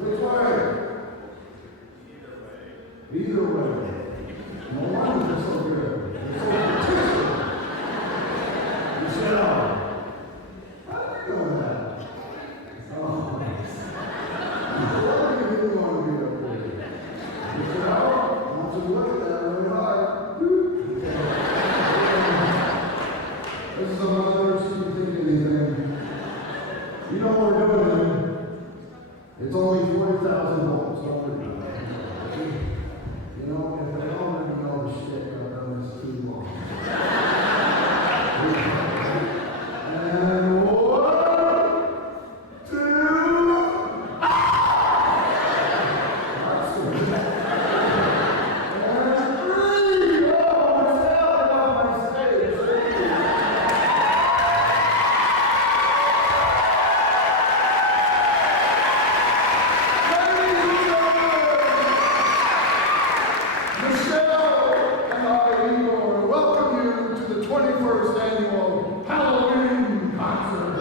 Which way? Either way. No wonder they're so good. They're so artistic. You sit down. How did you know that? Oh, nice. Why do you really want to be up there? You sit down. I want you to look at that really hard. This is another student think anything. You know what we're doing. It's only 40,000 volts. Don't worry about it. You know, if they don't even know the shit, I've done this too long. And 1, 2, that's good. And 3, oh, it's out on my stage. Welcome you to the 21st annual Halloween concert.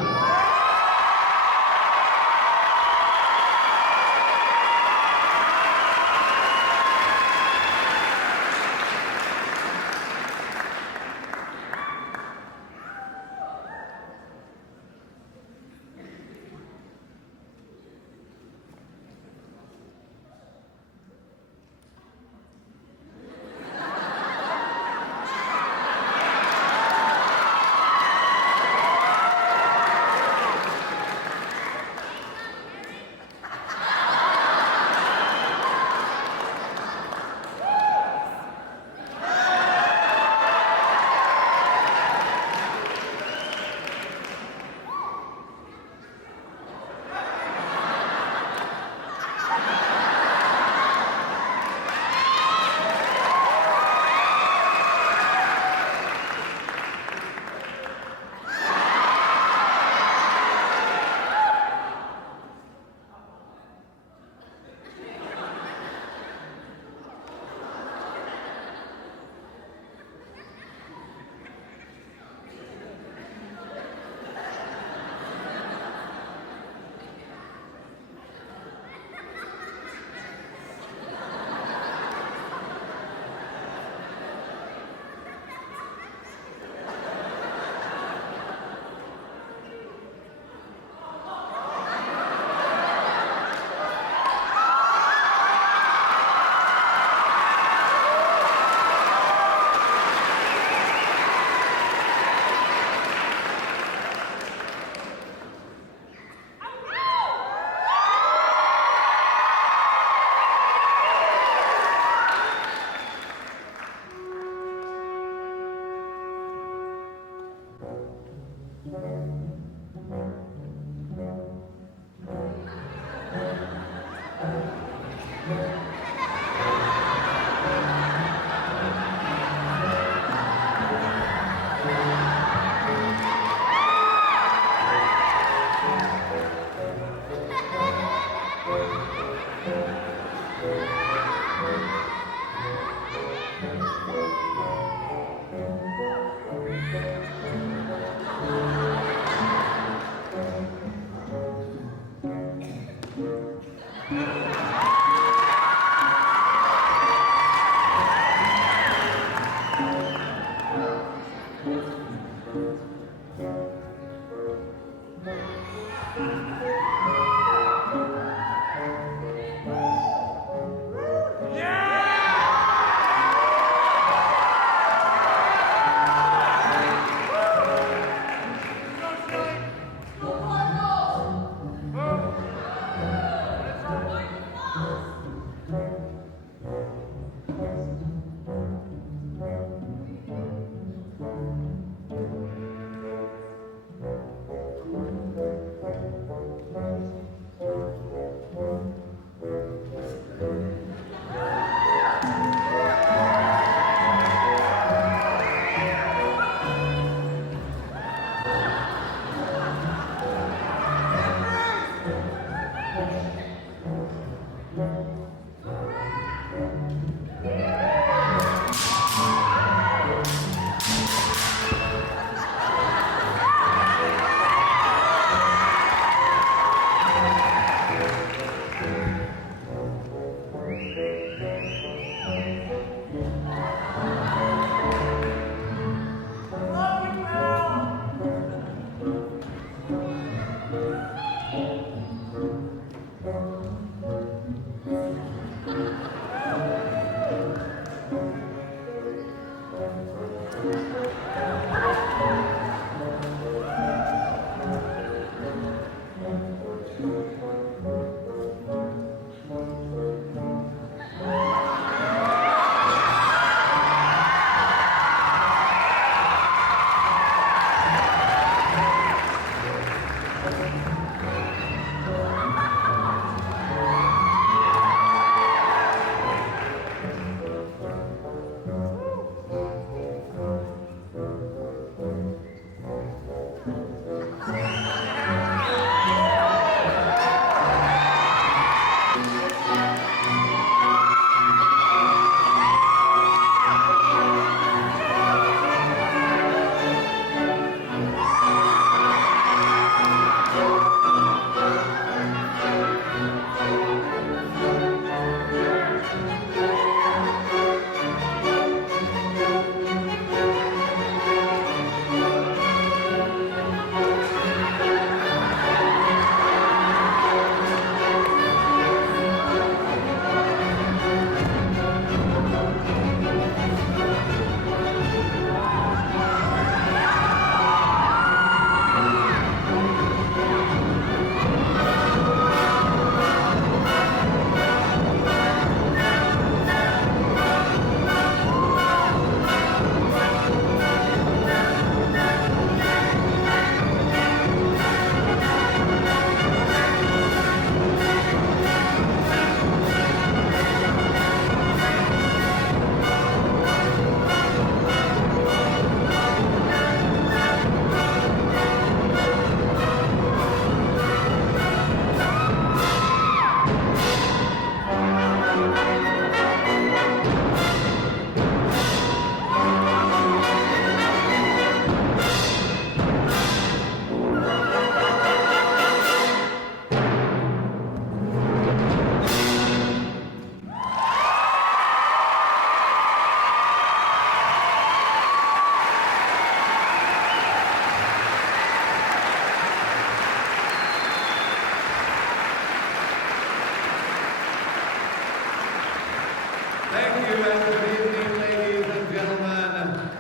and good evening, ladies and gentlemen,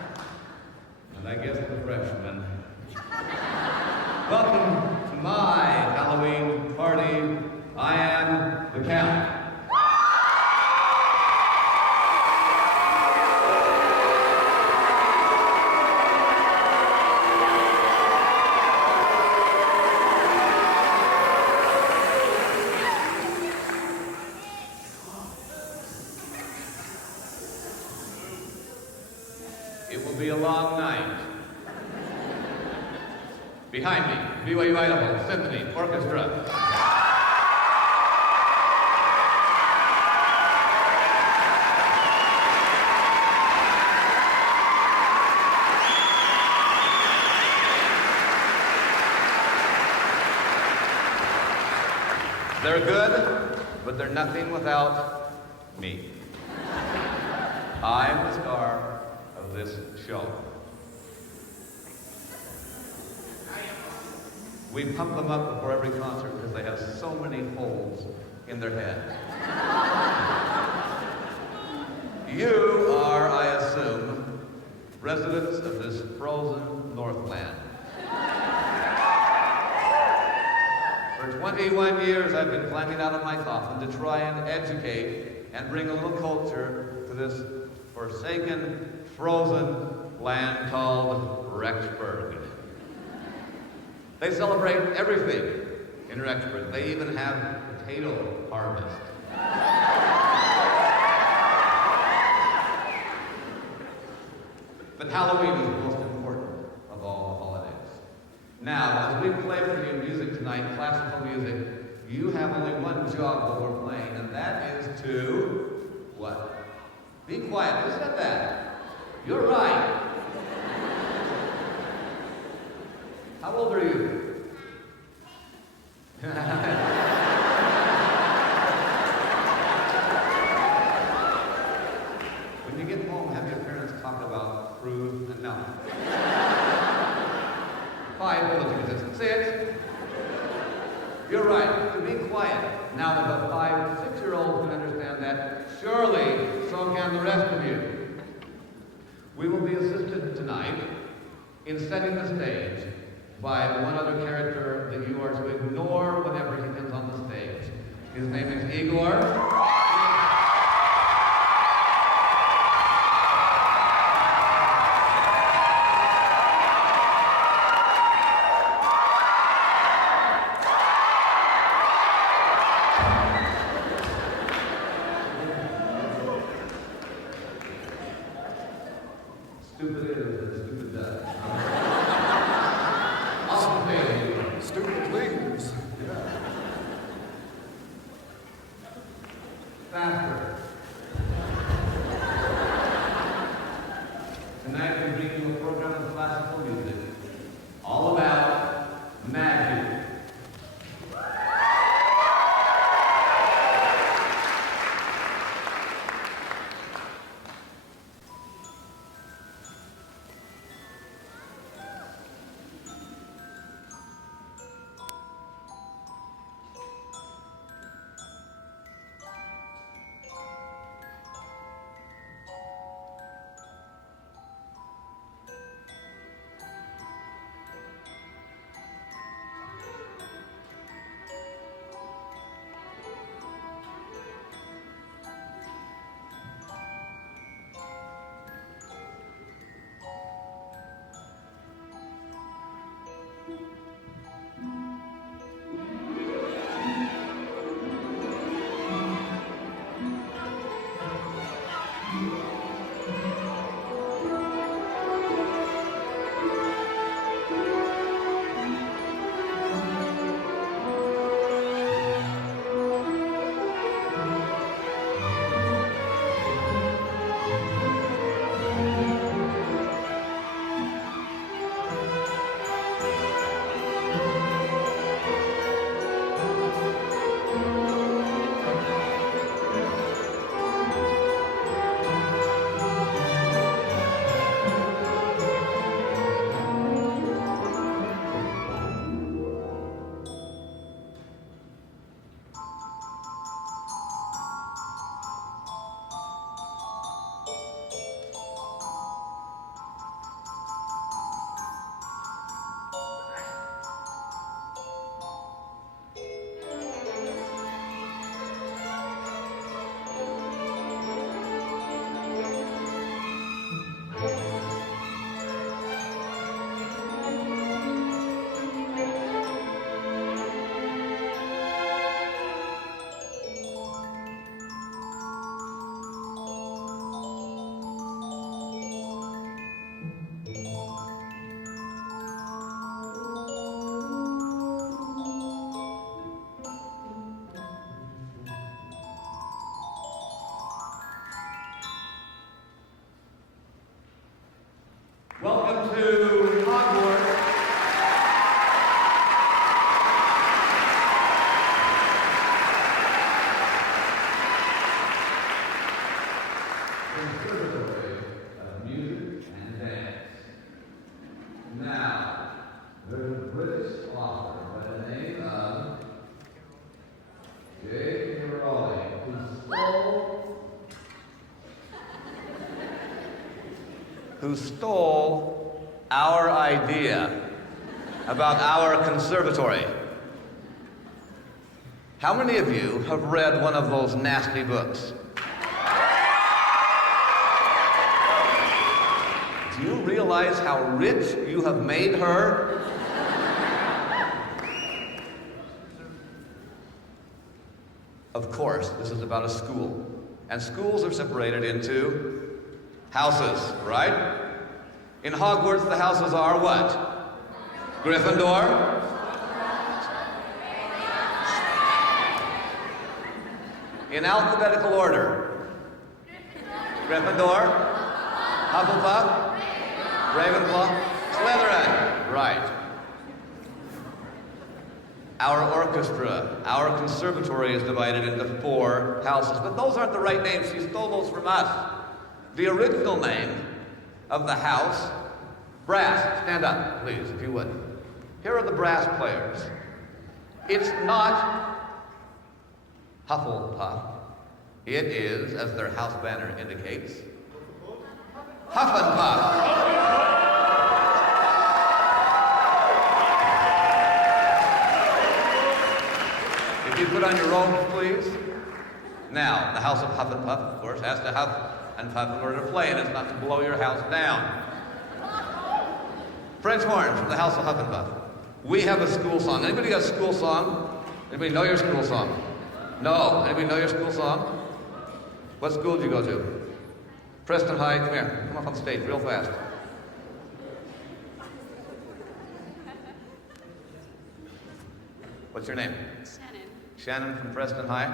and I guess the freshmen. Welcome to my Halloween party. I am the Count. It will be a long night. Behind me, BYU-Idaho Symphony Orchestra. They're good, but they're nothing without me. I'm the star of this show. We pump them up before every concert because they have so many holes in their head. You are, I assume, residents of this frozen Northland. For 21 years, I've been climbing out of my coffin to try and educate and bring a little culture to this forsaken, frozen land called Rexburg. They celebrate everything in Rexburg. They even have potato harvest. But Halloween is the most important of all the holidays. Now, as we play for you music tonight, classical music, you have only one job while we're playing, and that is to, what? Be quiet. Who said that? You're right. How old are you? When you get home, have your parents talk about cruise and no. 5, hold on to this. 6. You're right. To be quiet. Now, if a 5 or 6-year-old can understand that, surely so can the rest of you. We will be assisted tonight in setting the stage by one other character that you are to ignore whenever he comes on the stage. His name is Igor. Stupid is and stupid does. Awesome thing. Stupid leaves. Yeah. Faster. Tonight we bring you a program of classical music all about magic. who stole our idea about our conservatory. How many of you have read one of those nasty books? Do you realize how rich you have made her? Of course, this is about a school. And schools are separated into houses, right? In Hogwarts, the houses are what? Gryffindor? In alphabetical order. Gryffindor? Hufflepuff? Ravenclaw? Slytherin. Right. Our orchestra, our conservatory is divided into 4 houses, but those aren't the right names. She stole those from us. The original name of the house, brass. Stand up, please, if you would. Here are the brass players. It's not Hufflepuff. It is, as their house banner indicates, Huff and Puff. If you put on your robes, please. Now, the house of Huff and Puff, of course, has to huff and puff in order to play, and it's not to blow your house down. French horns from the house of Huff and Puff. We have a school song. Anybody got a school song? Anybody know your school song? No. Anybody know your school song? What school did you go to? Preston High. Come here. Come up on stage real fast. What's your name? Shannon. Shannon from Preston High?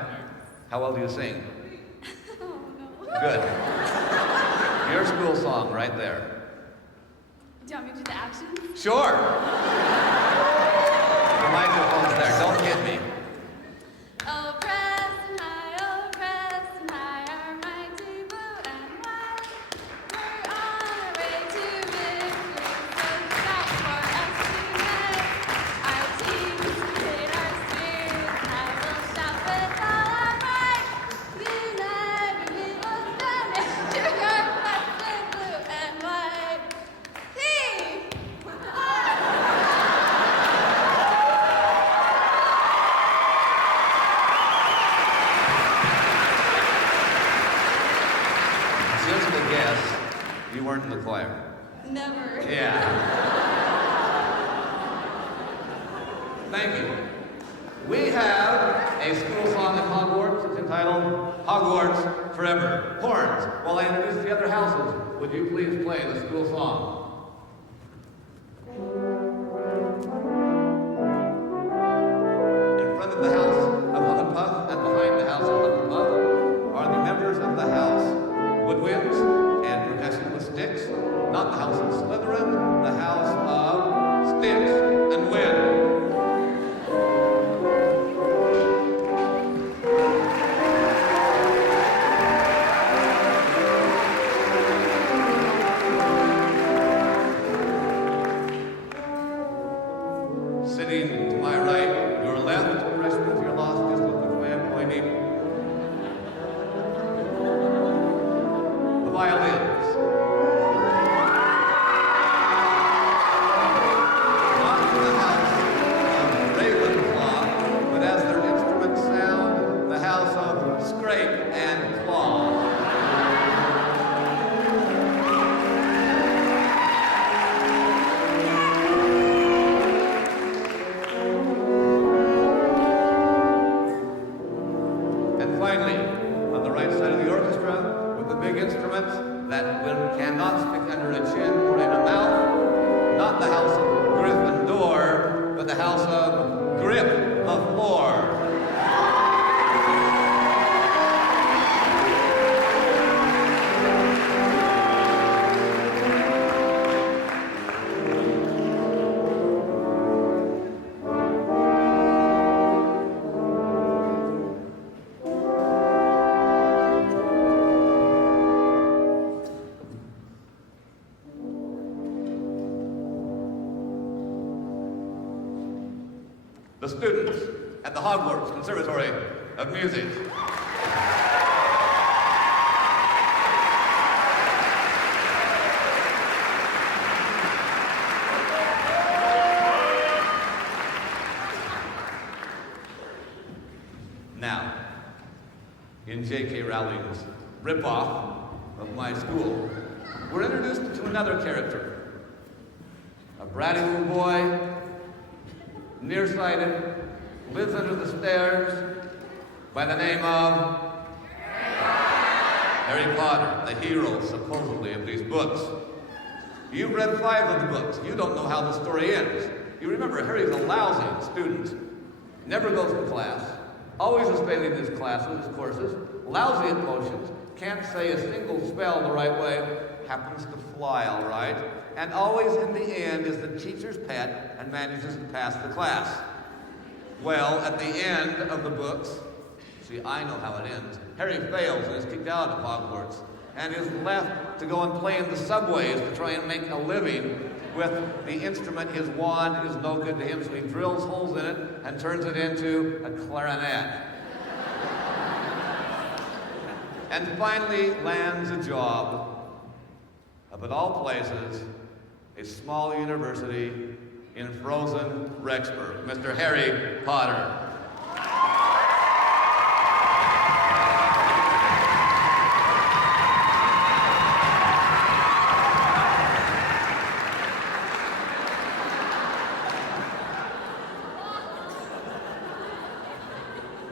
How well do you sing? Oh, no. Good. Your school song right there. Do you want me to do the action? Sure. The microphone's there. Don't hit me. Oh, Preston High, our mighty blue and white. We're on our way to victory, so shout for us tonight. Our teams hit our spirits, I will shout with all our might. United we will stand and cheer our Preston blue and white. Team! Just a guess, you weren't in the choir. Never. Yeah. Thank you. We have a school song at Hogwarts. It's entitled Hogwarts Forever. Horns, while I introduce the other houses, would you please play the school song? In front of the house of Huff and Puff and behind the house of Huff and Puff are the members of the house Woodwinds and Professor with Sticks, not the house of Slytherin, the house of Sticks and Wind. Sitting to my right, your left, freshmen, if you're lost, just look at the man pointing. The violins. Not from the house of Ravenclaw, but as their instruments sound, the house of Scrape and Claw. And finally, on the right side of the orchestra, with the big instruments that cannot stick under a chin or in a mouth, not the house of Gryffindor, but the house of Grip the Floor. The students at the Hogwarts Conservatory of Music. Now, in J.K. Rowling's ripoff of my school, we're introduced to another character. A bratty little boy, nearsighted, lives under the stairs by the name of Harry Potter, the hero, supposedly, of these books. You've read 5 of the books. You don't know how the story ends. You remember, Harry's a lousy student, never goes to class, always is failing his classes, his courses, lousy at potions, can't say a single spell the right way, happens to fly all right, and always in the end is the teacher's pet and manages to pass the class. Well, at the end of the books, see, I know how it ends. Harry fails and is kicked out of Hogwarts and is left to go and play in the subways to try and make a living with the instrument. His wand is no good to him, so he drills holes in it and turns it into a clarinet. And finally lands a job up at all places, a small university in frozen Rexburg. Mr. Harry Potter.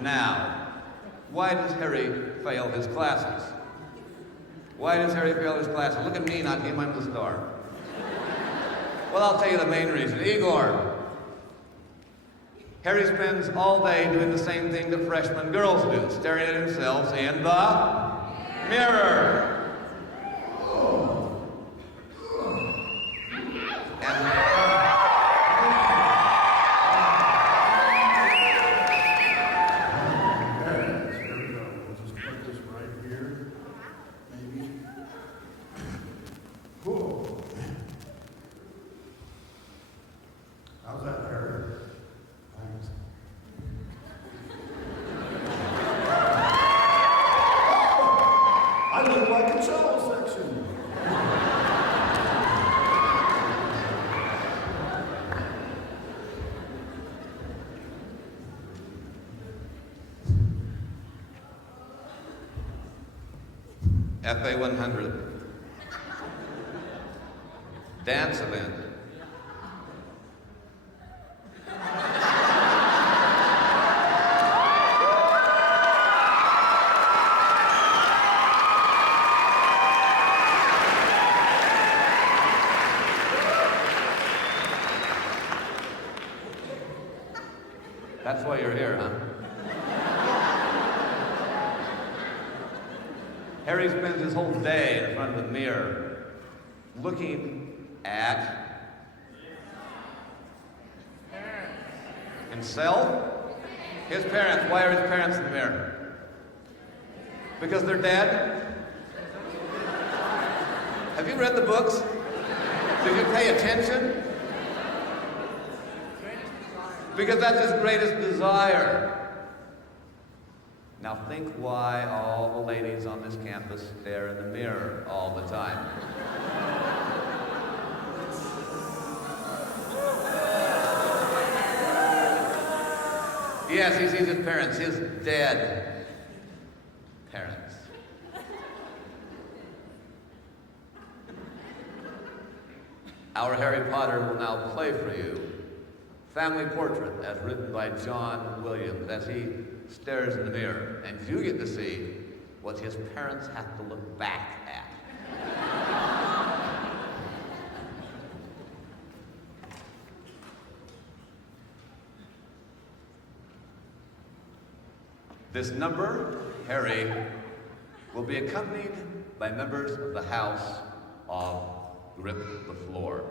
Now, why does Harry fail his classes? Why does Harry fail his classes? Look at me, not him, I'm the star. Well, I'll tell you the main reason. Igor. Harry spends all day doing the same thing that freshman girls do, staring at themselves in the mirror. How's that, Harry? Thanks. I look like a cello section. FA 100. Dance event. That's why you're here, huh? Harry spends his whole day in front of the mirror looking at himself, his parents. Why are his parents in the mirror? Because they're dead? Have you read the books? Did you pay attention? Because that's his greatest desire. Now think why all the ladies on this campus stare in the mirror all the time. Yes, he sees his parents, his dead parents. Our Harry Potter will now play for you Family Portrait, as written by John Williams, as he stares in the mirror, and you get to see what his parents have to look back at. This number, Harry, will be accompanied by members of the House of Grip the Floor.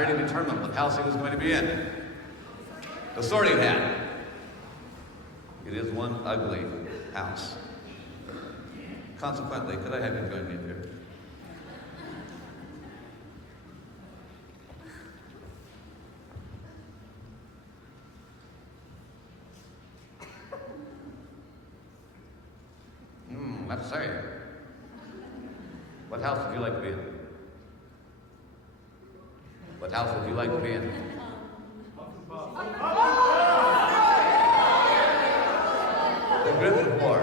Saturday determined what house he was going to be in. The sorting hat. It is one ugly house. Consequently, could I have you join me up here? Let's say. What house would you like to be in? What house would you like to be in? The Gryffindor.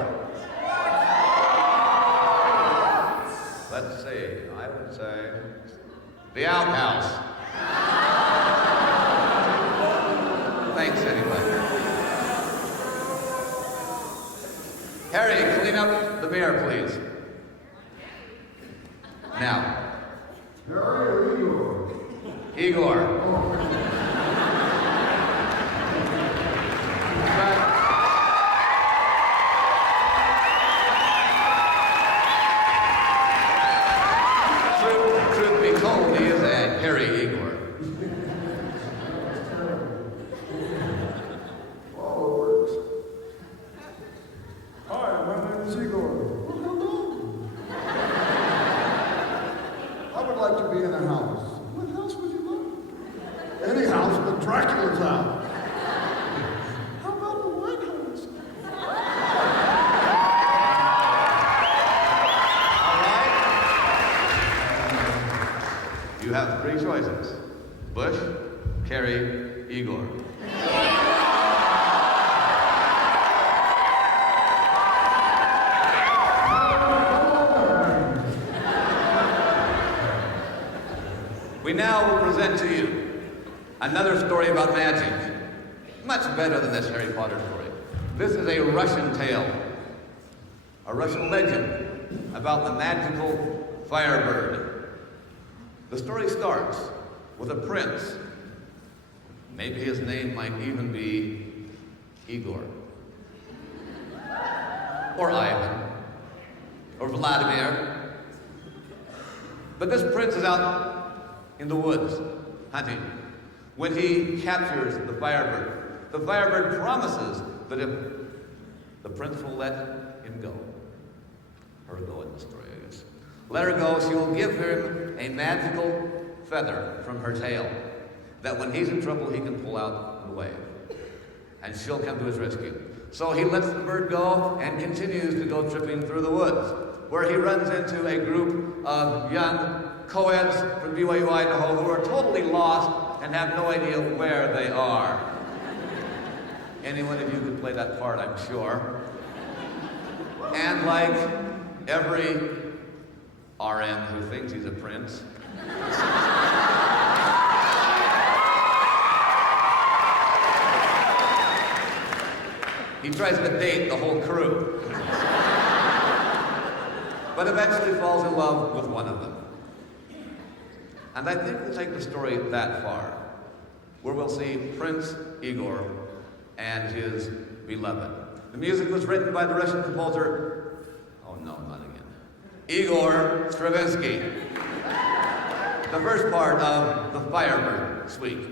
Let's see, I would say the outhouse. Thanks anyway. Harry, clean up the mirror, please. Now. Harry or Igor? Igor. Truth be told, he is a Harry Igor. Oh, it works. Hi, my name is Igor. Well, hello. I would like to be in a house. What house would you like? Any house but Dracula's house. How about the White House? All right. You have three choices. Bush, Carrie, Igor. We now will present to you another story about magic. Much better than this Harry Potter story. This is a Russian tale, a Russian legend about the magical Firebird. The story starts with a prince. Maybe his name might even be Igor. Or Ivan. Or Vladimir. But this prince is out in the woods, hunting. When he captures the Firebird, the Firebird promises that if the prince will let him go, her go in the story, I guess, let her go, she will give him a magical feather from her tail that when he's in trouble, he can pull out and wave. And she'll come to his rescue. So he lets the bird go and continues to go tripping through the woods, where he runs into a group of young co-eds from BYU-Idaho who are totally lost and have no idea where they are. Any one of you could play that part, I'm sure. And like every RM who thinks he's a prince, he tries to date the whole crew. But eventually falls in love with one of them. And I think we'll take the story that far, where we'll see Prince Igor and his beloved. The music was written by the Russian composer, oh no, not again, Igor Stravinsky. The first part of the Firebird Suite,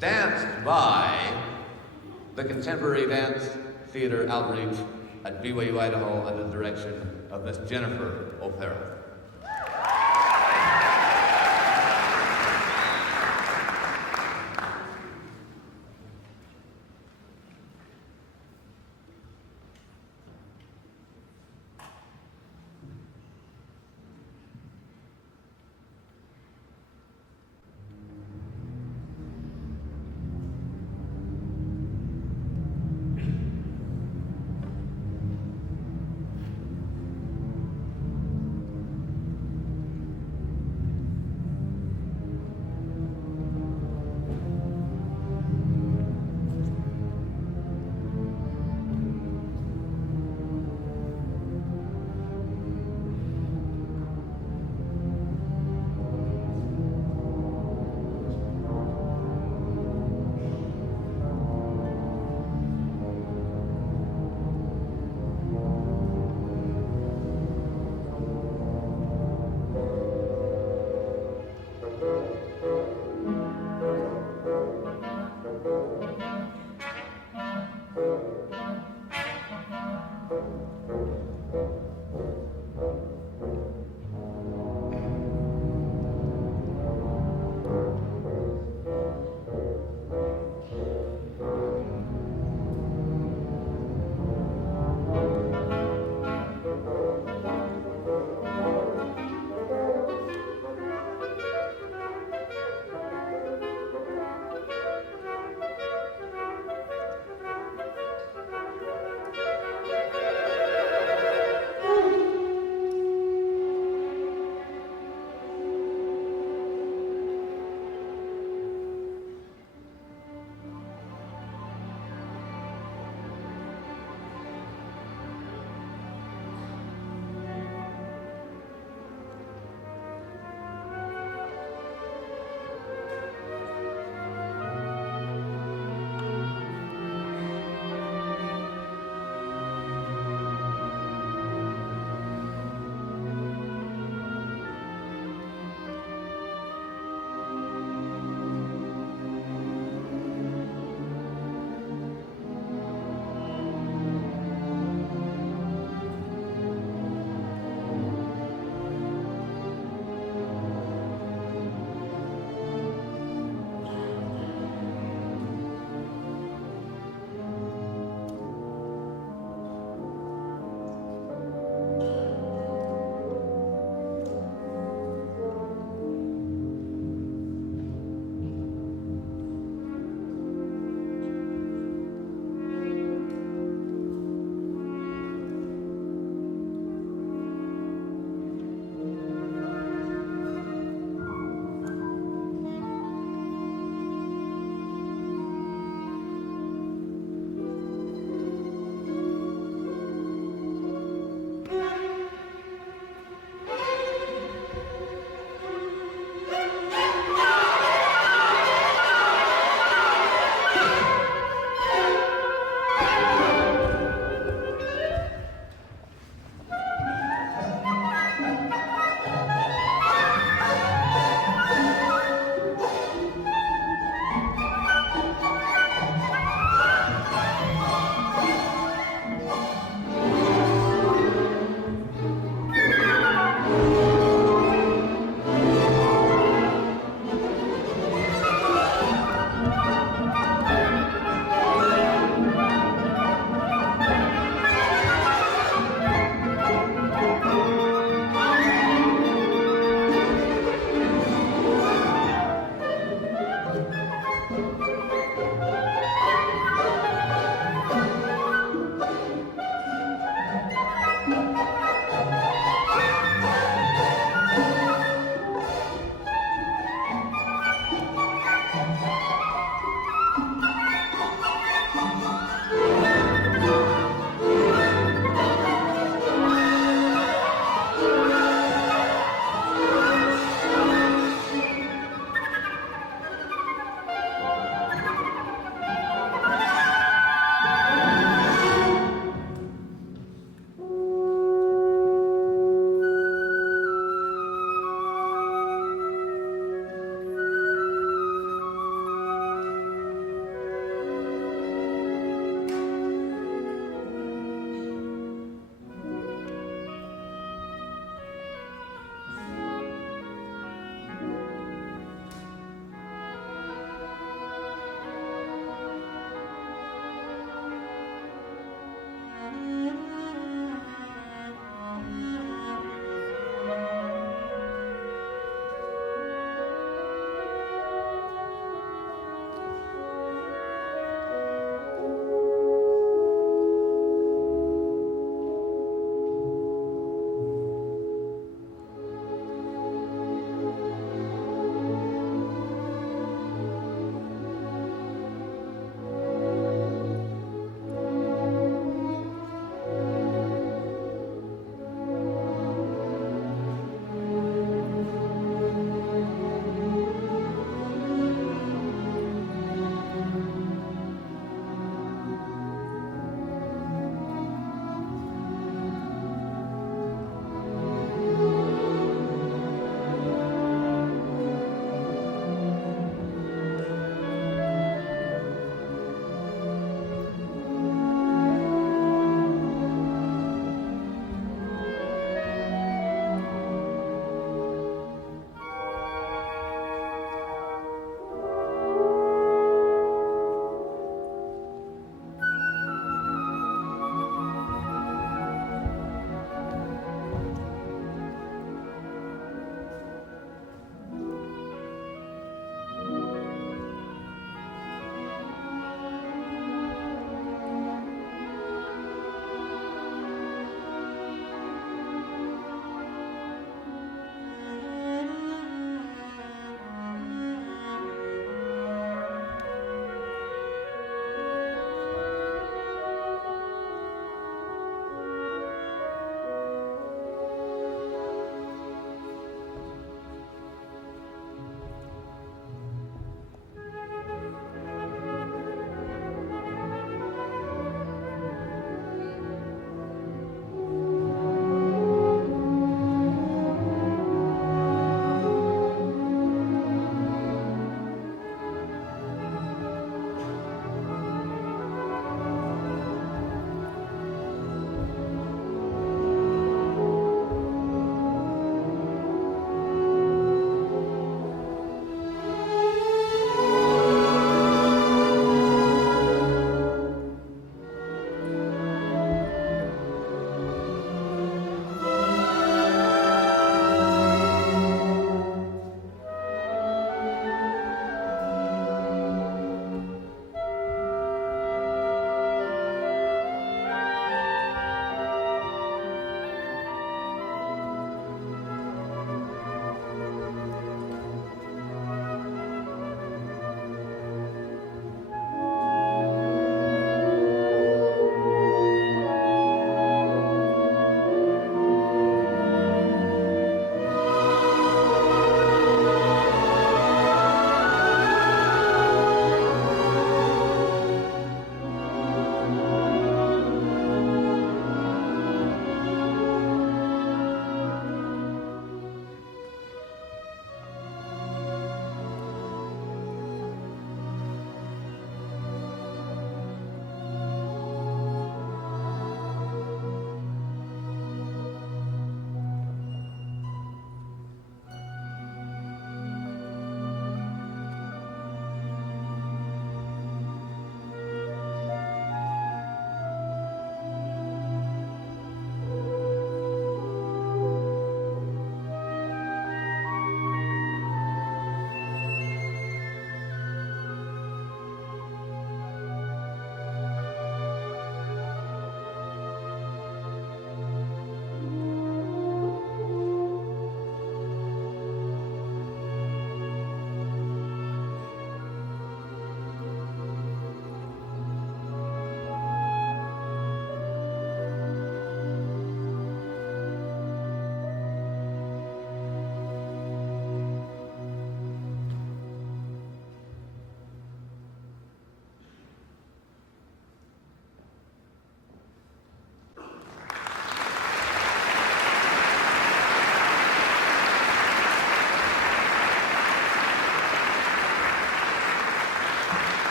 danced by the Contemporary Dance Theater Outreach at BYU-Idaho under the direction of Miss Jennifer O'Farrell.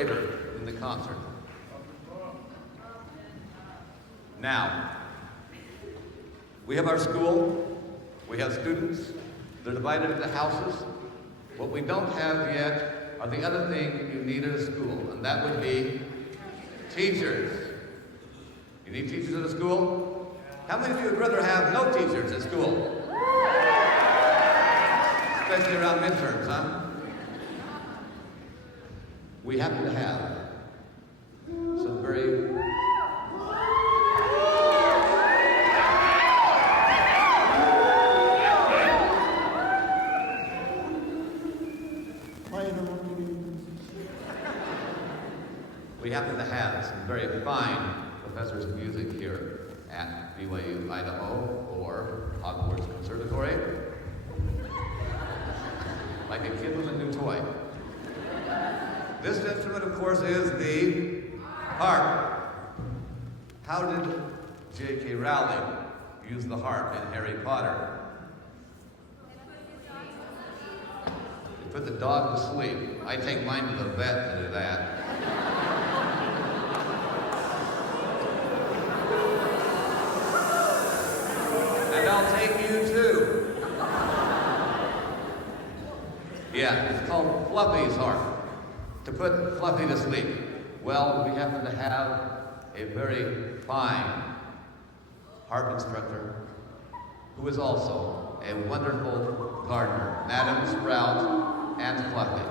later in the concert. Now, we have our school, we have students, they're divided into houses. What we don't have yet are the other things you need at a school, and that would be teachers. You need teachers at a school? How many of you would rather have no teachers at school? Especially around midterms, huh? We happen to have some very fine professors of music here at BYU-Idaho or Hogwarts Conservatory. Like a kid with a new toy. This instrument, of course, is the harp. How did J.K. Rowling use the harp in Harry Potter? He put the dog to sleep. I take mine to the vet to do that. And I'll take you too. Yeah, it's called Fluffy's harp. To put Fluffy to sleep. Well, we happen to have a very fine harp instructor who is also a wonderful gardener, Madam Sprout and Fluffy.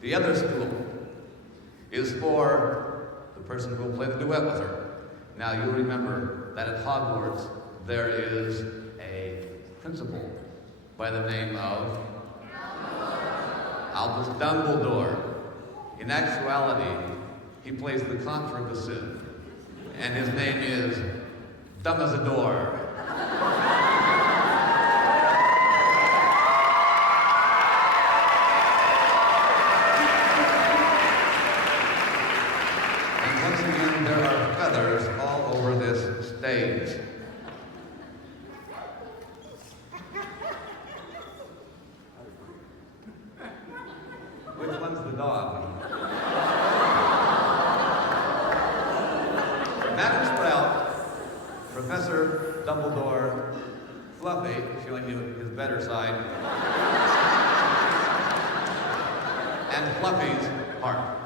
The other school is for the person who will play the duet with her. Now, you remember that at Hogwarts, there is a principal by the name of Albus Dumbledore. In actuality, he plays the contrabassoon, and his name is Dumb as a Door. All over this stage. Which one's the dog? Madam Sprout, Professor Dumbledore, Fluffy, showing you his better side, and Fluffy's harp.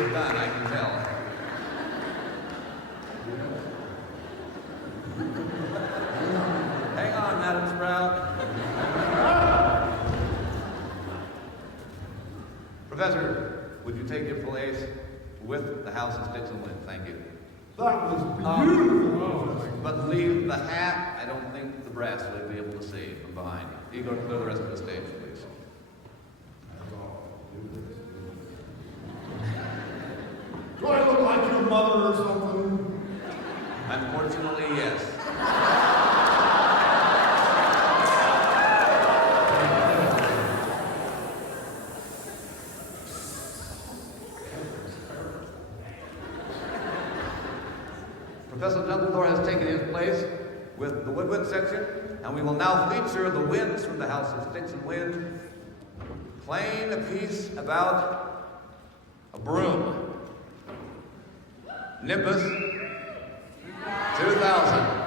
is done, I can tell. Hang on, Madam Sprout. Professor, would you take your place with the House of Sticks and Wind? Thank you. That was beautiful. But leave the hat. I don't think the brass will be able to see from behind you. You go clear the rest of the stage, please. Do I look like your mother or something? Unfortunately, yes. Professor Dumbledore has taken his place with the woodwind section, and we will now feature the winds from the House of Sticks and Wind playing a piece about a broom. Nimbus 2000.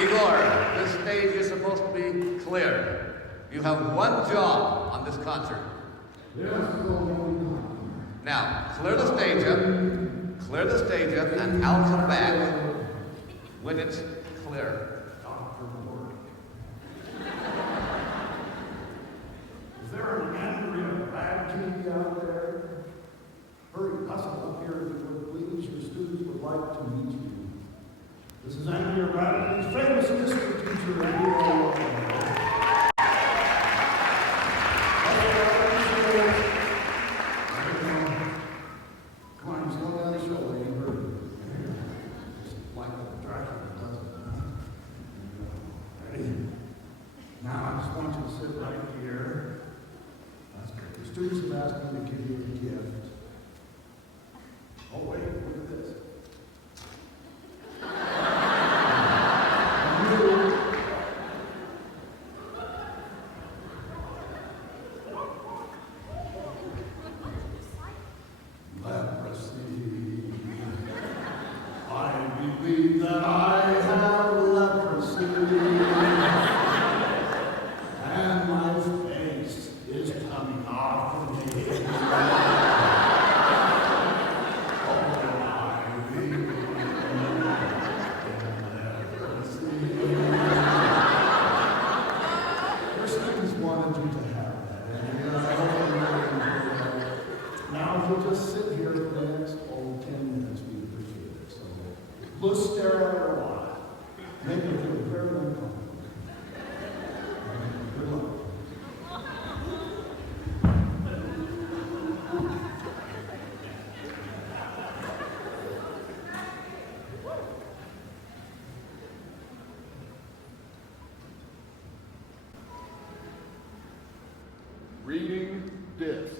Igor, this stage is supposed to be clear. You have one job on this concert. Yes, Now, clear the stage up, and I'll come back when it's clear. Is there an Andrea bag kitty out there? Hurry, hustle up here if you would please. Your students would like to meet you. This is Andrea Radley's famous history teacher at BYU-Idaho. Come on, just look down the shoulder. You heard it. Just like the Dracula does it. Ready? Now, I just want you to sit right here. That's good. The students have asked me to give you a gift. Oh, wait, look at this. believe that I have leprosy, and my face is coming off of me. Oh, I believe in leprosy. Your students wanted you to have that, and I hope you really enjoy that. Now, if you'll just sit here for the next 10 minutes, we appreciate it. So, let's stare at her a while. Make her feel very uncomfortable. Good luck. Reading disc.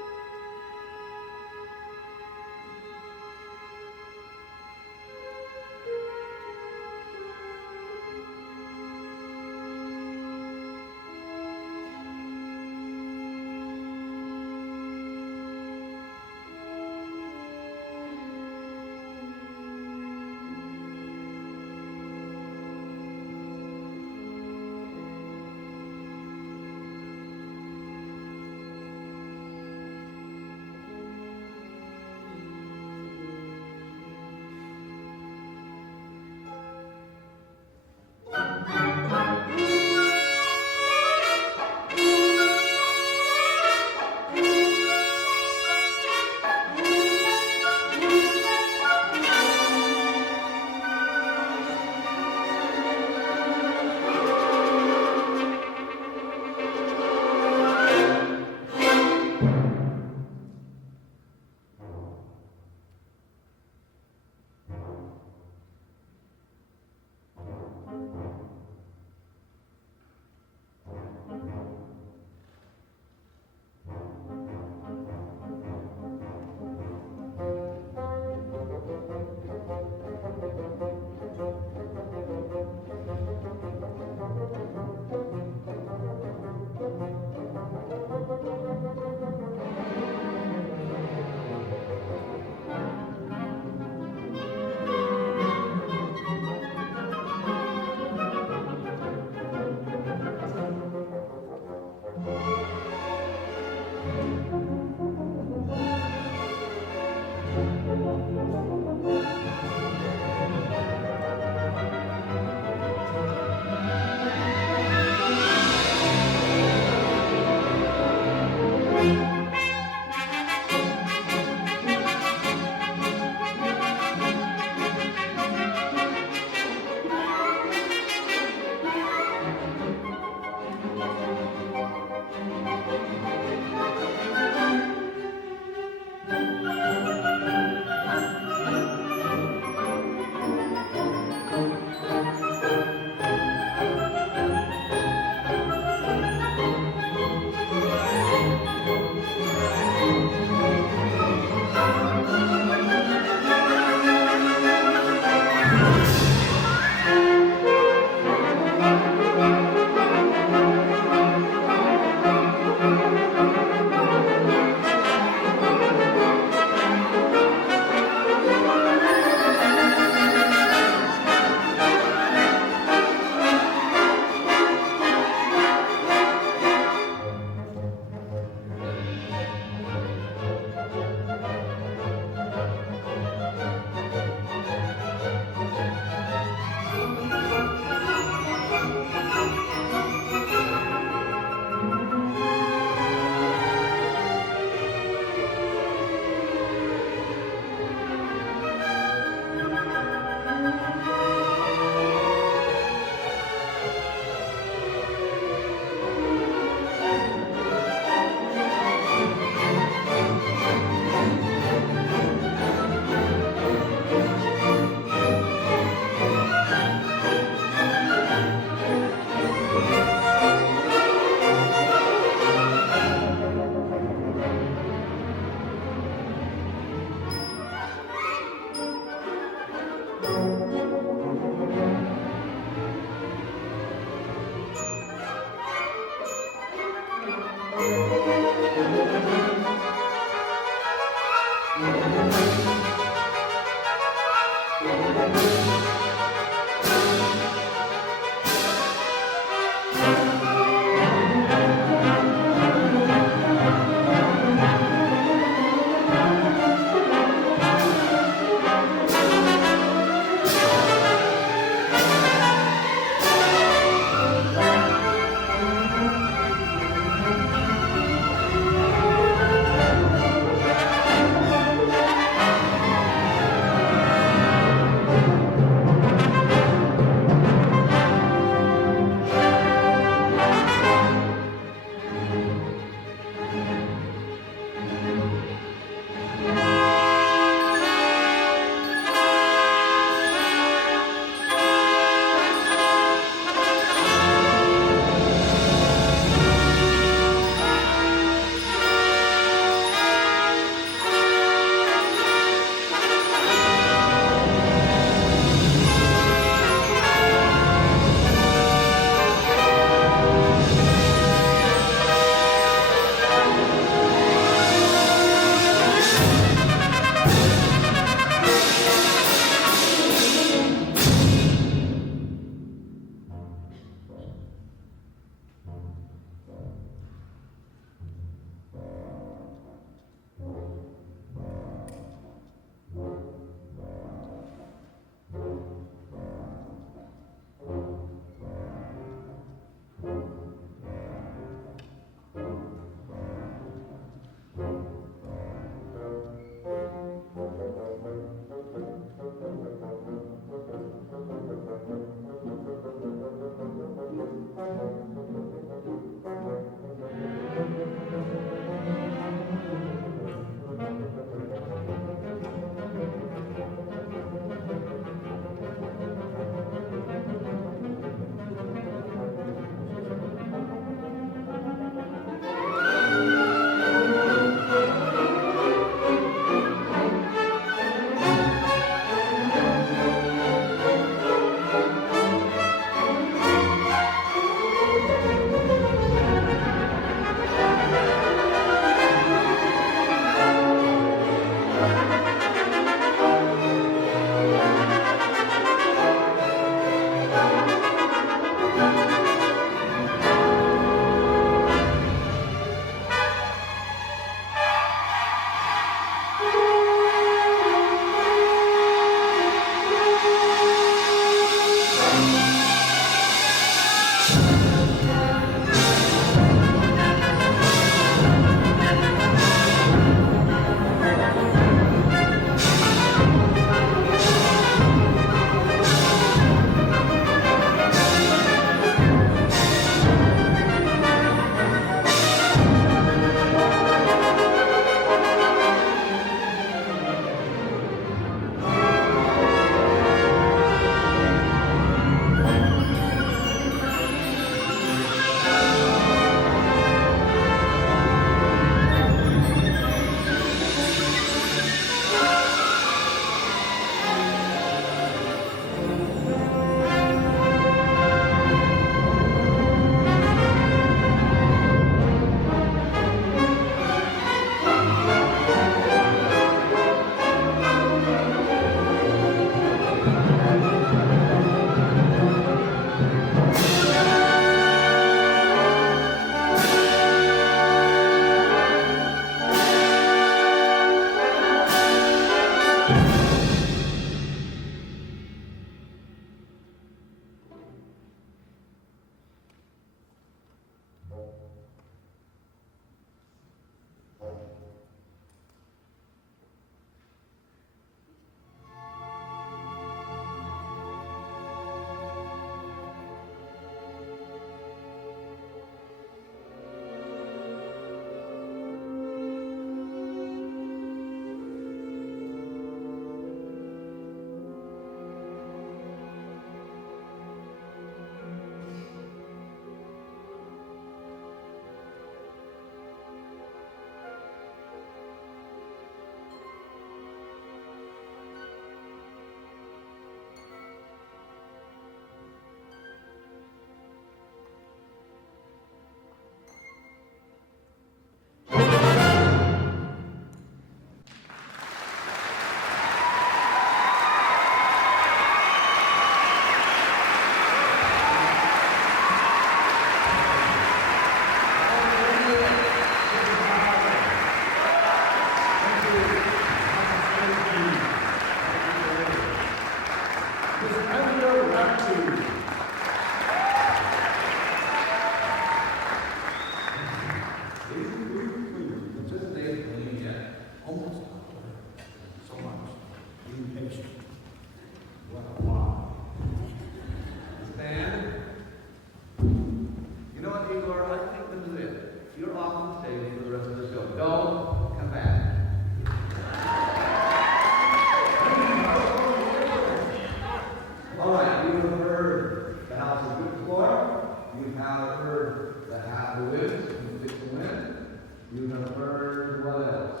All right, you have heard the House of Good Floor. You have heard the Half the Winds, who Fix the Wind. You have heard what else?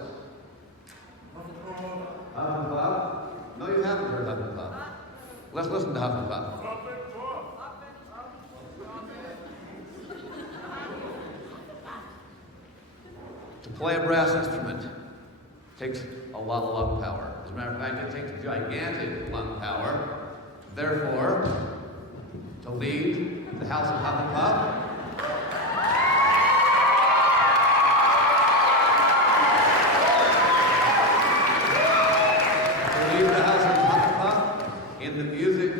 Huff and Puff? No, you haven't heard Huff and Puff. Let's listen to Huff and Puff. To play a brass instrument takes a lot of lung power. As a matter of fact, it takes gigantic lung power. Therefore, to lead the House of Huff and Puff, in the music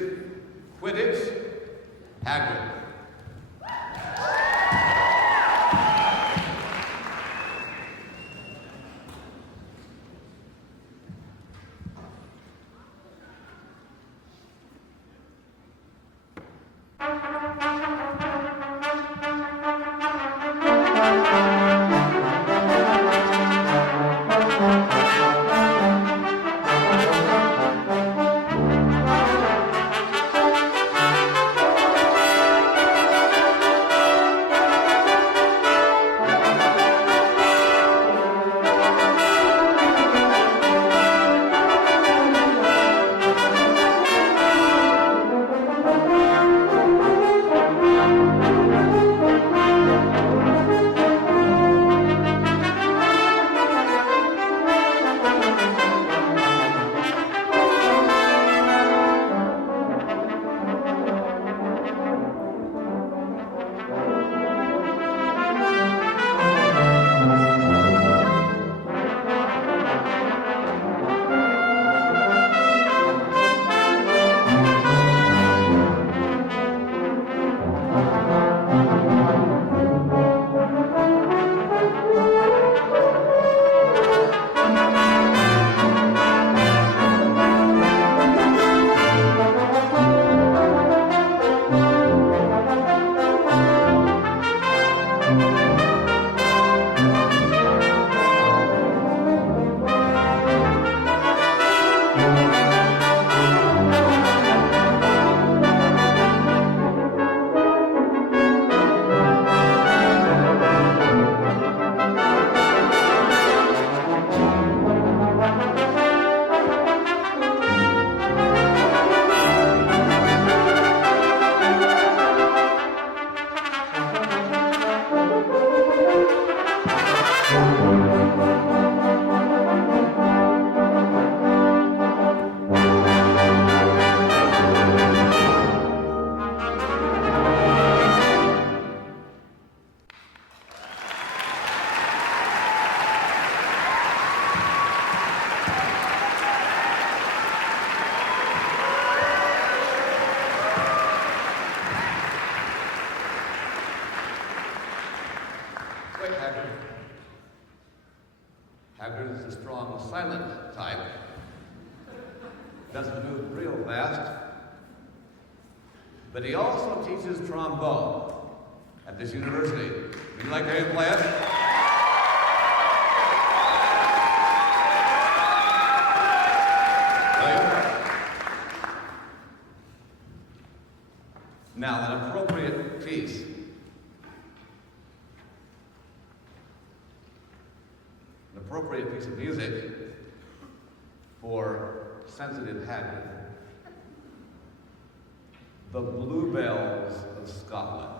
Quidditch, Hagrid. Hagrid is the strong, silent type. Doesn't move real fast. But he also teaches trombone at this university. Would you like to hear him play it? Now, an appropriate piece. An appropriate piece of music for sensitive Hagrid. The Bluebells of Scotland.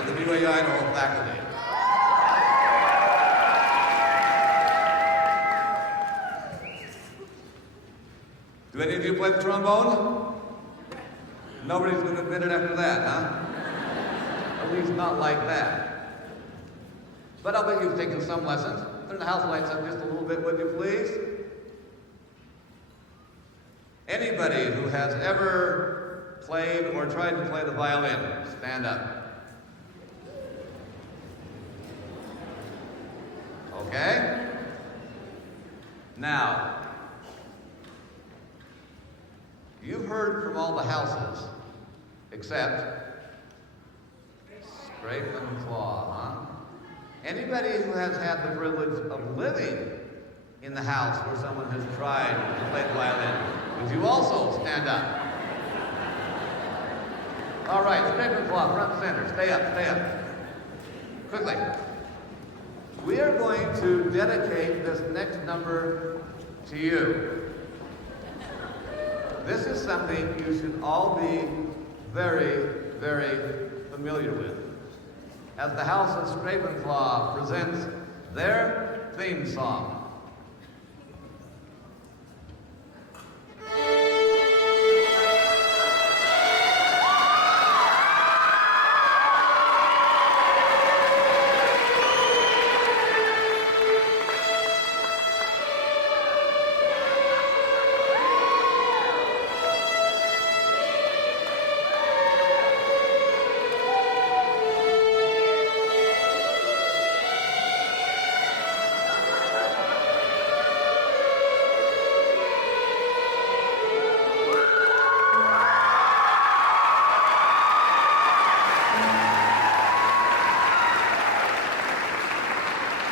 of the BYU-Idaho faculty. Do any of you play the trombone? Nobody's going to admit it after that, huh? At least not like that. But I'll bet you've taken some lessons. Turn the house lights up just a little bit, would you please? Anybody who has ever played or tried to play the violin, stand up. Okay? Now, you've heard from all the houses, except Scrape and Claw, huh? Anybody who has had the privilege of living in the house where someone has tried to play the violin, would you also stand up? All right, Scrape and Claw, front and center. Stay up, stay up. Quickly. We are going to dedicate this next number to you. This is something you should all be very, very familiar with. As the House of Scrape and Claw presents their theme song.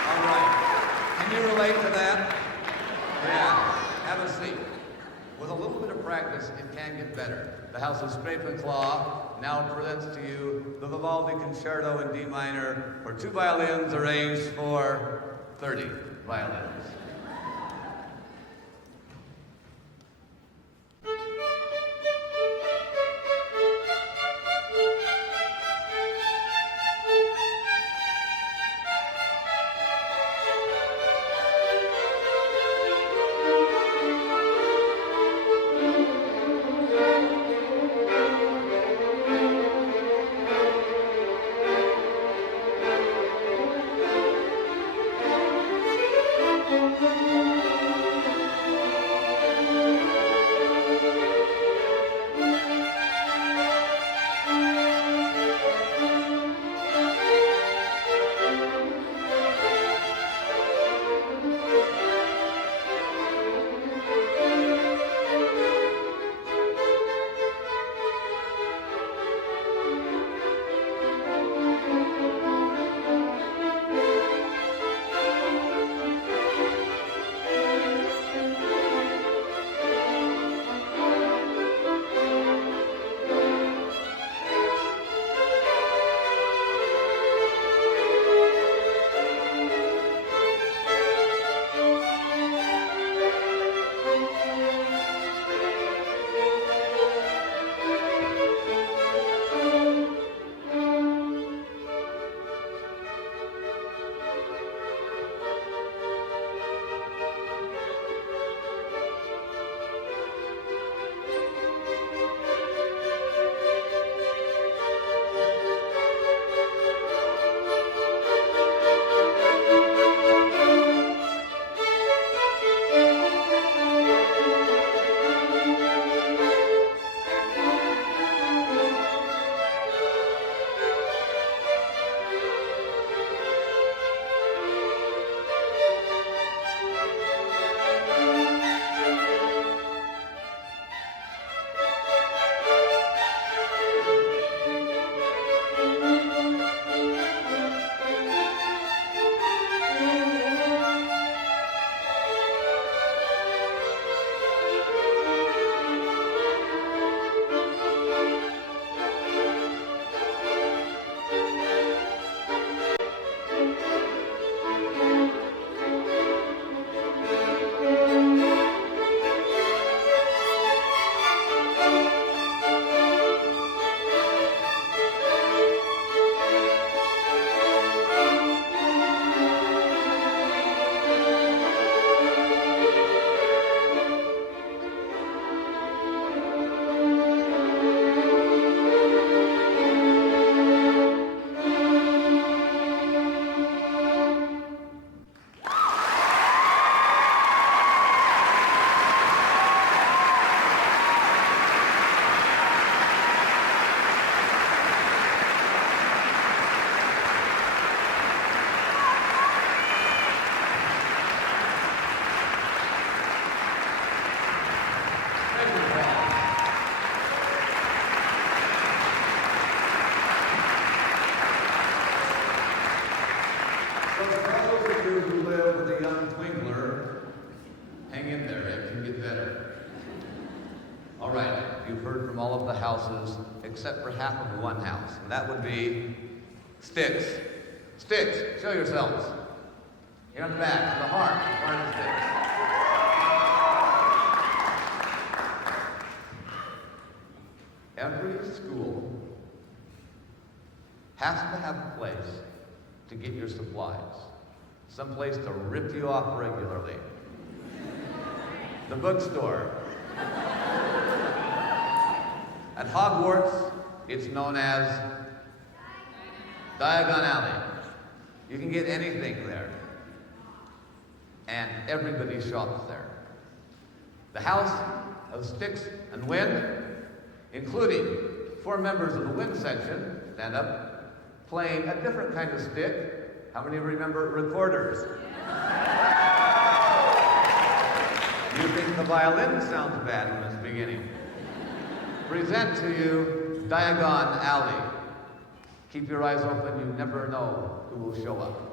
All right. Can you relate to that? Yeah. Have a seat. With a little bit of practice, it can get better. The House of Scrape and Claw now presents to you the Vivaldi Concerto in D minor for 2 violins arranged for 30 violins. All right, you've heard from all of the houses except for half of one house, and that would be Sticks. Sticks, show yourselves. Here on the back, to the heart of Sticks. Every school has to have a place to get your supplies. someplace to rip you off regularly. The bookstore. At Hogwarts, it's known as Diagon Alley. You can get anything there. And everybody shops there. The House of Sticks and Wind, including 4 members of the wind section, stand up, playing a different kind of stick. How many of you remember recorders? You think the violin sounds bad when it's beginning. Present to you Diagon Alley. Keep your eyes open, you never know who will show up.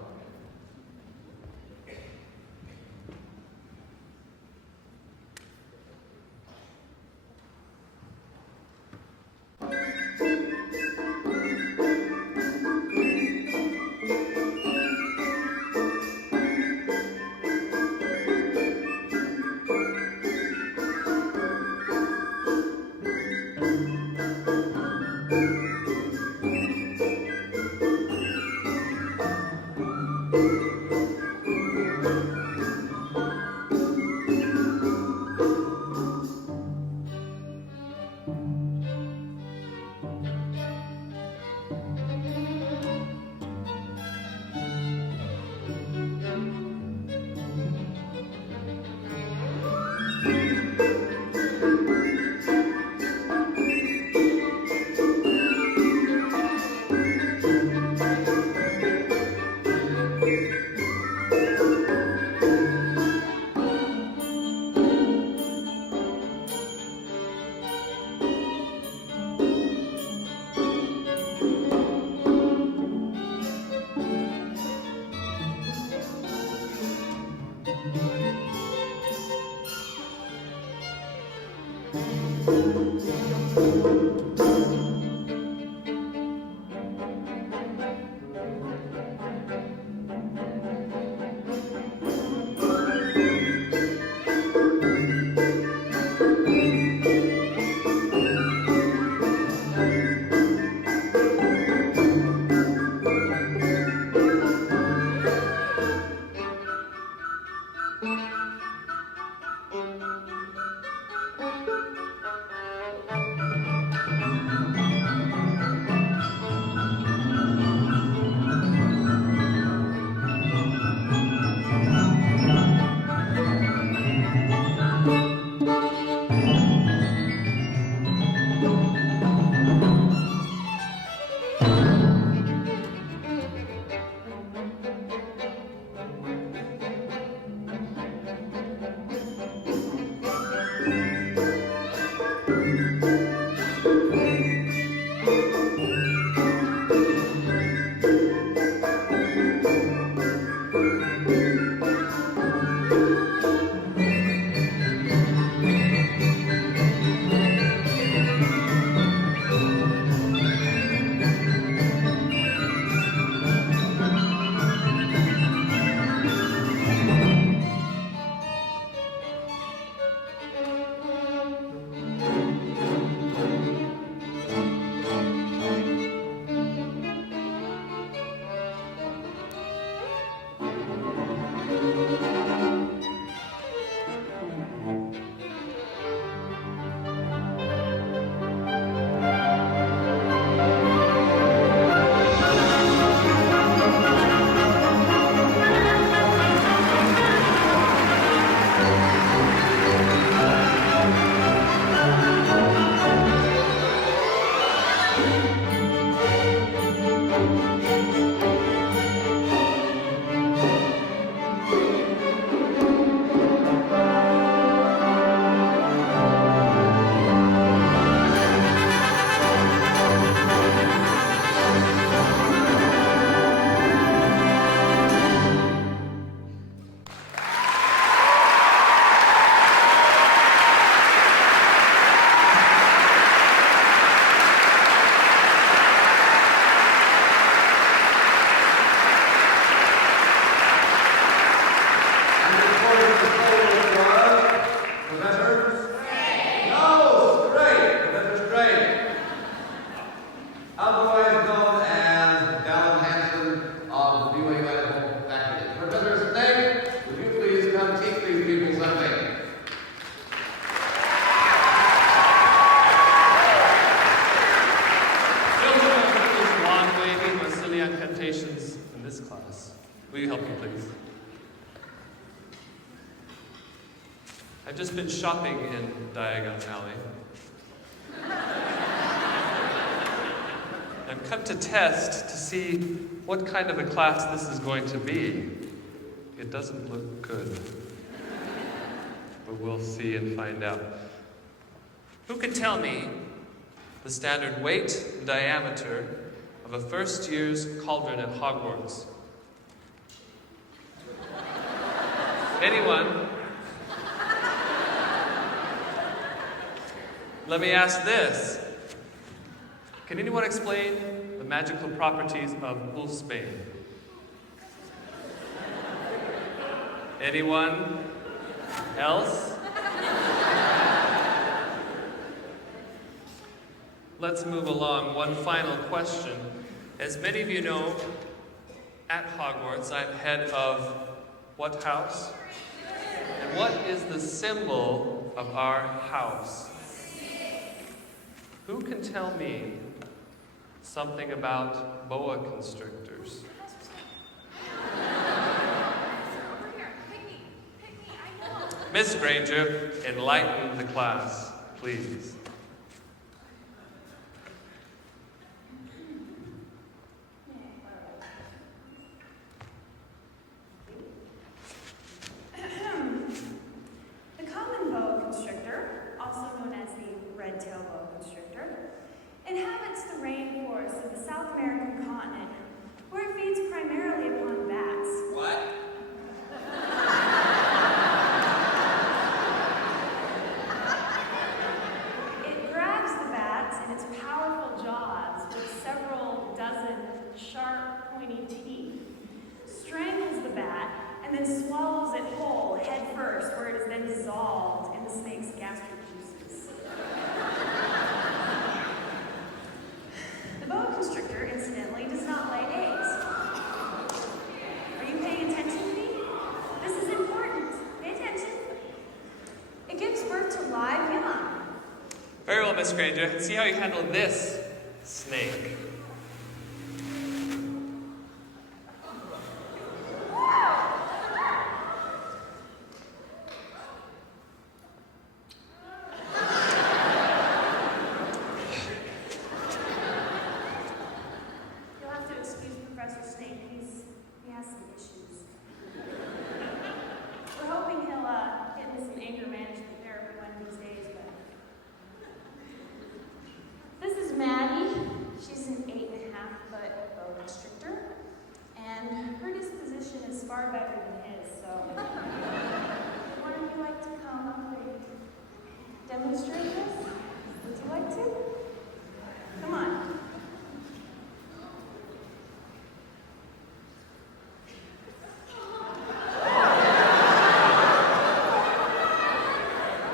I've just been shopping in Diagon Alley. I've come to test to see what kind of a class this is going to be. It doesn't look good. But we'll see and find out. Who can tell me the standard weight and diameter of a first year's cauldron at Hogwarts? Anyone? Let me ask this. Can anyone explain the magical properties of wolfsbane? Anyone else? Let's move along. One final question. As many of you know, at Hogwarts, I'm head of what house? And what is the symbol of our house? Who can tell me something about boa constrictors? Miss Granger, enlighten the class, please. The common boa constrictor, also known as the red-tailed boa constrictor, inhabits the rainforests of the South American continent, where it feeds primarily upon bats. What? It grabs the bats in its powerful jaws with several dozen sharp, pointy teeth, strangles the bat, and then swallows it whole, head first, where it is then dissolved in the snake's gastric juices. The boa constrictor, incidentally, does not lay eggs. Are you paying attention to me? This is important. Pay attention. It gives birth to live young. Very well, Miss Granger. See how you handle this snake. You'll have to excuse Professor Snape. He has some issues. We're hoping he'll get into some anger management therapy one of these days, but this is Maddie. She's an 8.5-foot boa constrictor, and her disposition is far better than his, so would one of you like to come up and demonstrate this? Would you like to? Come on.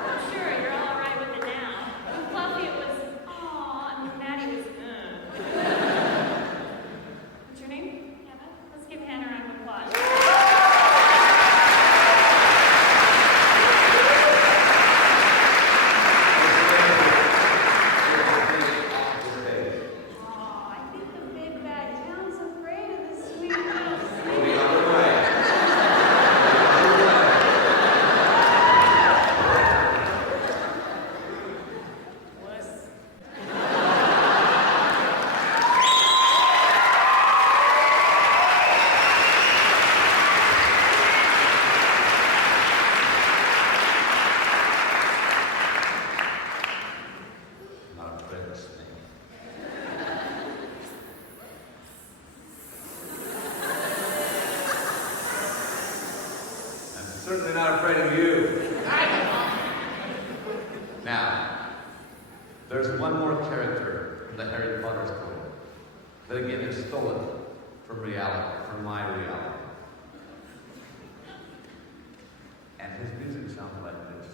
I'm sure you're all right with it now. With Fluffy it was, aw, and with Maddie it was, What's your name? Hannah. Let's give Hannah a round of applause. Aw, I think the big bad town's afraid of this sweet little snake. Wuss. Not afraid of snake. I'm certainly not afraid of you. Now, there's one more character in the Harry Potter story that again is stolen from reality, from my reality. And his music sounds like this.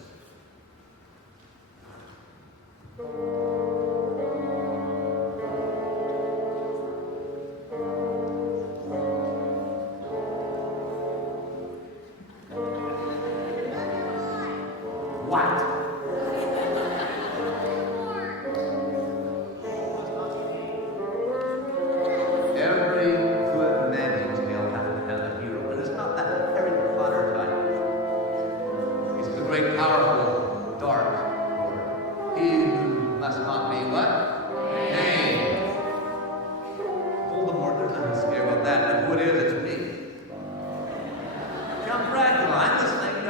What? Every good magic tale has to have a hero, but it's not that Harry Potter type. He's the great, powerful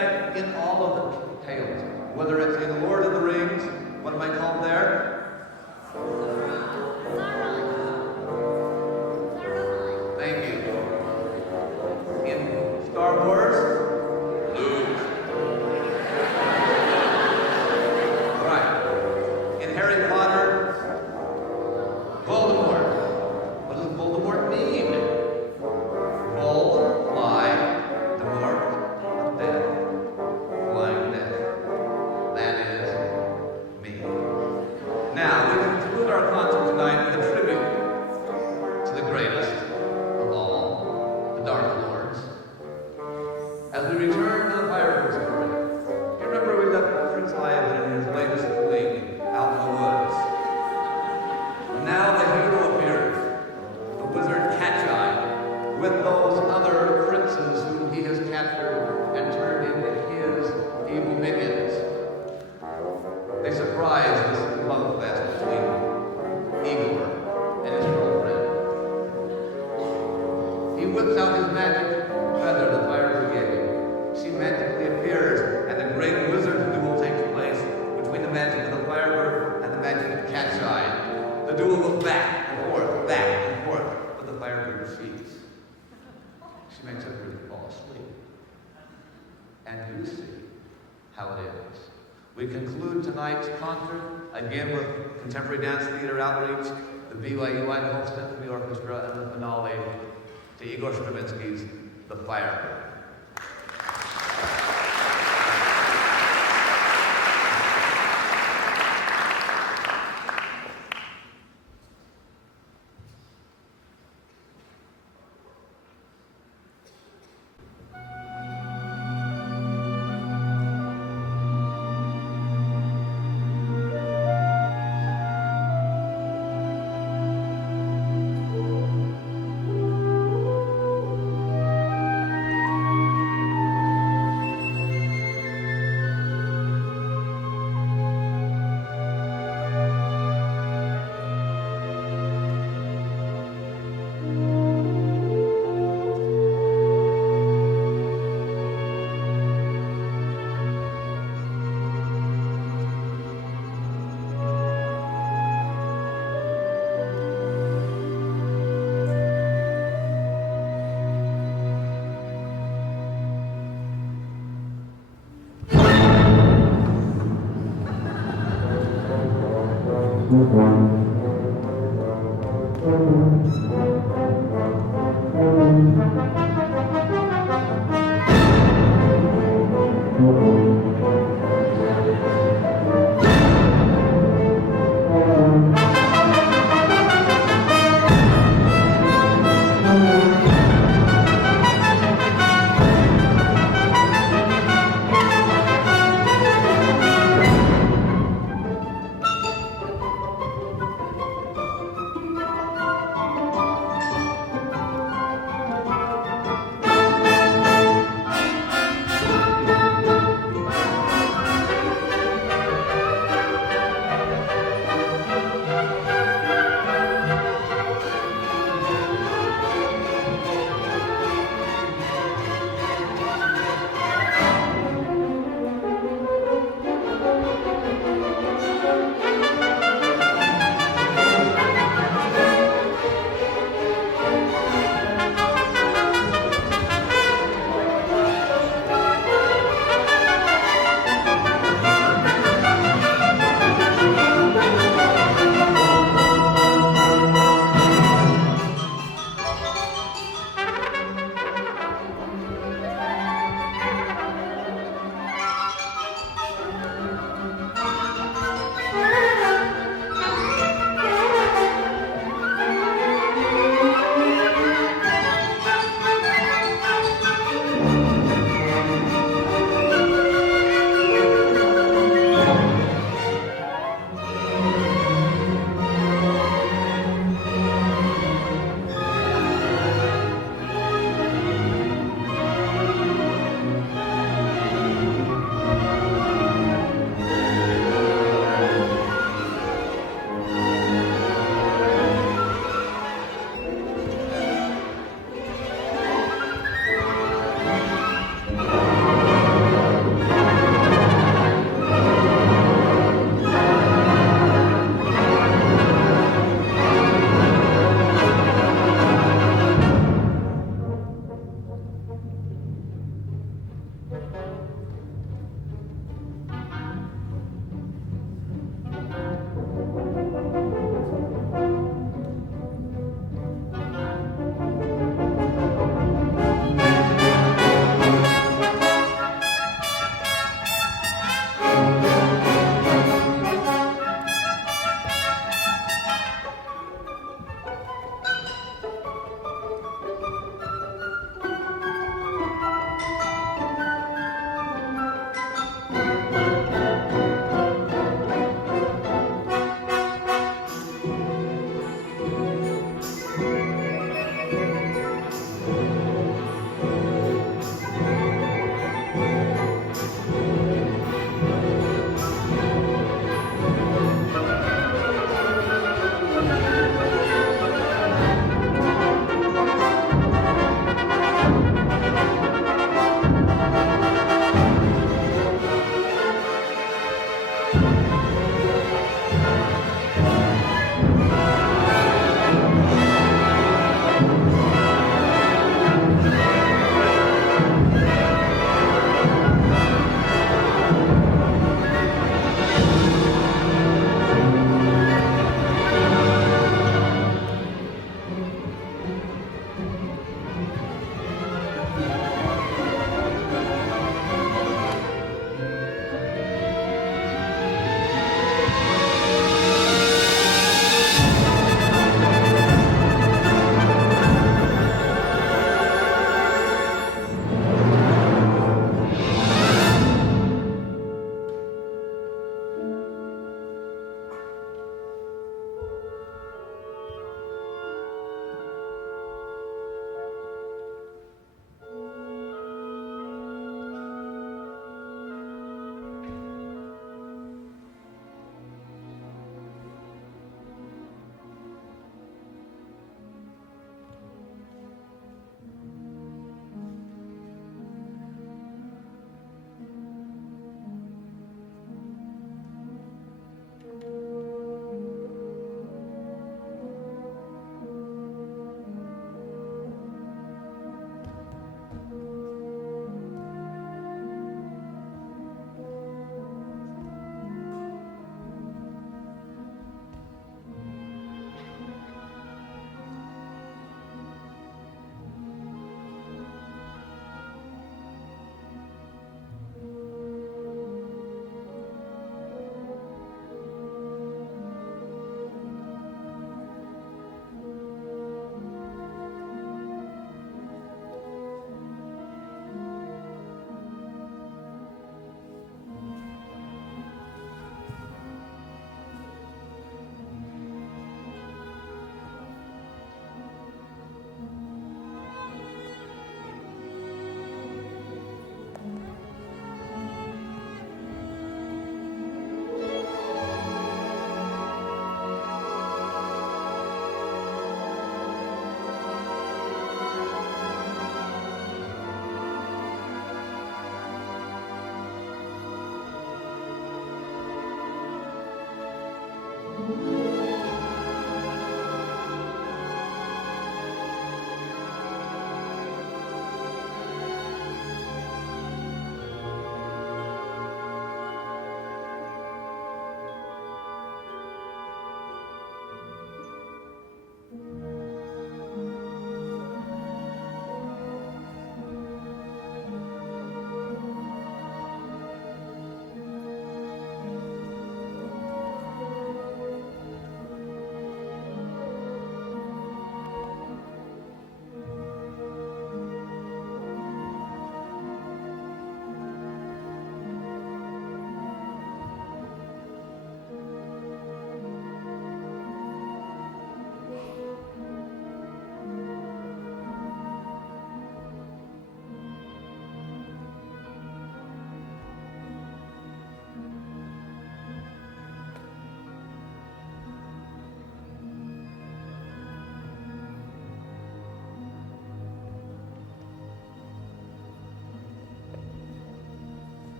guy in all of the tales. Whether it's in Lord of the Rings, what am I called there? Thank you. In Star Wars, Luke. Right. In Harry Potter, Voldemort. What does Voldemort mean? Vold, fly, Demort, of death, flying death. That is me. Now, we conclude our concert tonight with a tribute to the greatest of all, the Dark Lords. As we return to the fireworks story, you remember we left Prince Ivan and his latest fling out in the woods. And now the hero appears, the wizard Catch-Eye, with those other princes whom he has captured and turned into his evil minions. They surprise this love fest between Igor and his girlfriend. He whips out his magic feather, the fire brigade. She magically appears, and the great wizard duel takes place between the magic of the Firebird and the magic of Catch-Eye. The duel goes back and forth, but the Firebird defeats. She makes everybody fall asleep. And you see how it is. We conclude tonight's concert again with Contemporary Dance Theater Outreach, the BYU-Idaho Symphony Orchestra, and the finale to Igor Stravinsky's The Firebird.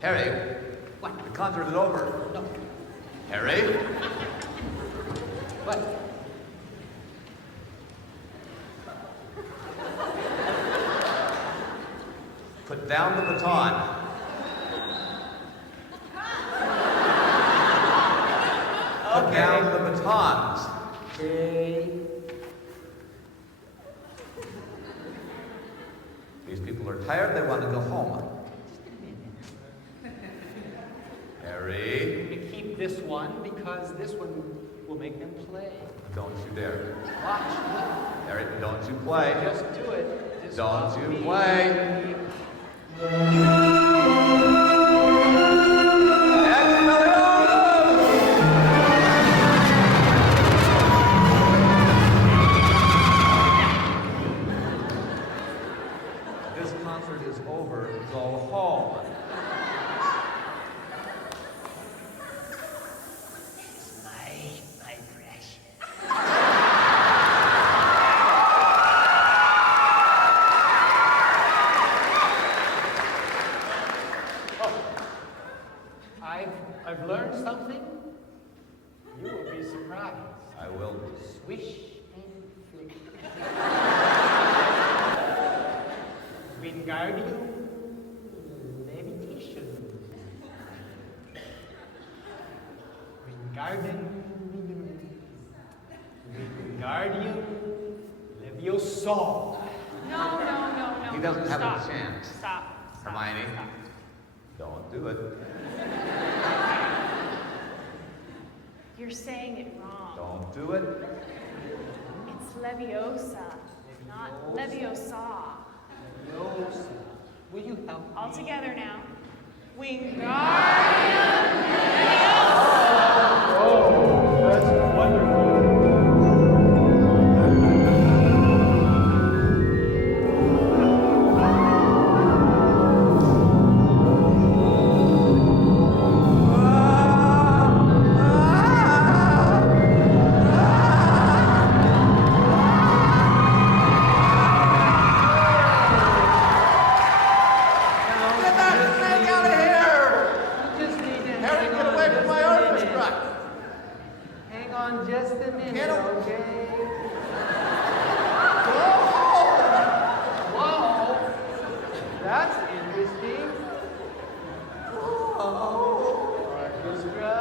Harry, what? The concert is over. No. Harry? What? Put down the baton. Put down the batons. Okay. These people are tired, they want to go home. Harry? We keep this one because this one will make them play. Don't you dare. Watch. Harry, don't you play. Just do it. This Don't one's you me. play. This concert is over. Go home. My precious. I've learned something. You will be surprised. I will be. Swish and flick. Wingardium Wingardium Leviosa. No. He doesn't have Stop. a chance. Stop. Hermione, Stop. don't do it. You're saying it wrong. Don't do it. It's Leviosa, not Leviosa. Leviosa. Will you help me? All together now. Wingardium Oh, that's wonderful. Get that snake out of here! You just need to Harry, hang get on away just from my a minute. orchestra! Hang on just a minute, Get a- okay? Whoa! Whoa! That's interesting. Orchestra.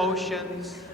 potions.